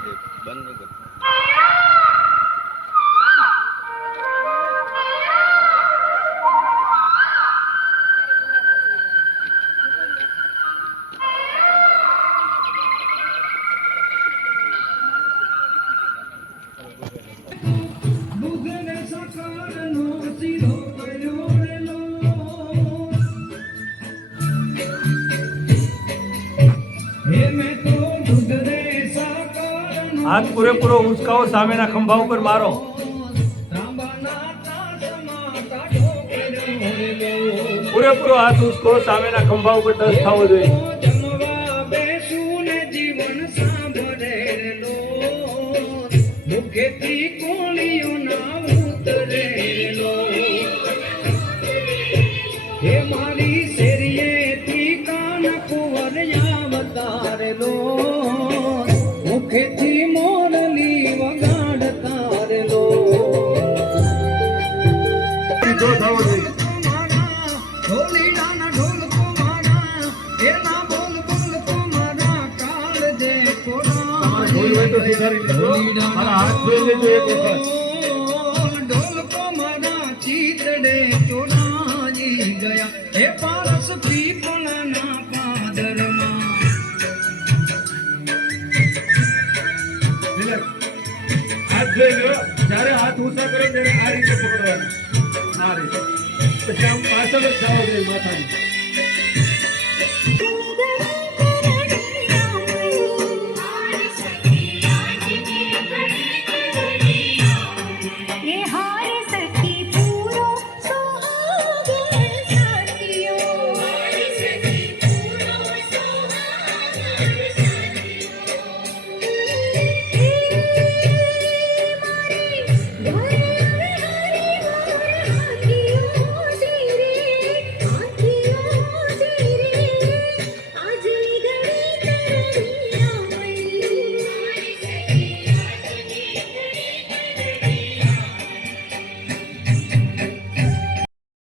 બંધ નહીં કરતો. હાથ પૂરેપૂરો ઉંચકાઓ, સામેના ખંભા ઉપર મારો. પૂરેપૂરો હાથ ઉંચકો, સામેના ખંભા ઉપર ટચ થવો જોઈએ. મારી શેરીએથી કાન કુંવરિયા વતારેલો, મુખેથી મોરલી વગાડતારેલો. ઢોલીડાના ઢોલકો મારા, એના બોલ બોલ તો મારા કાળ દે થોડા. ઢોલકો મારા ચીતડે ચોરાજી ગયા, હે પારસ પીપળાના પાદરમાં. હાથ જોઈ લો, જ્યારે હાથ ઊંચા કરે ત્યારે આ રીતે પકડવાના, આ રીતે. પછી આમ પાછળ જ જવા જોઈએ માથાની.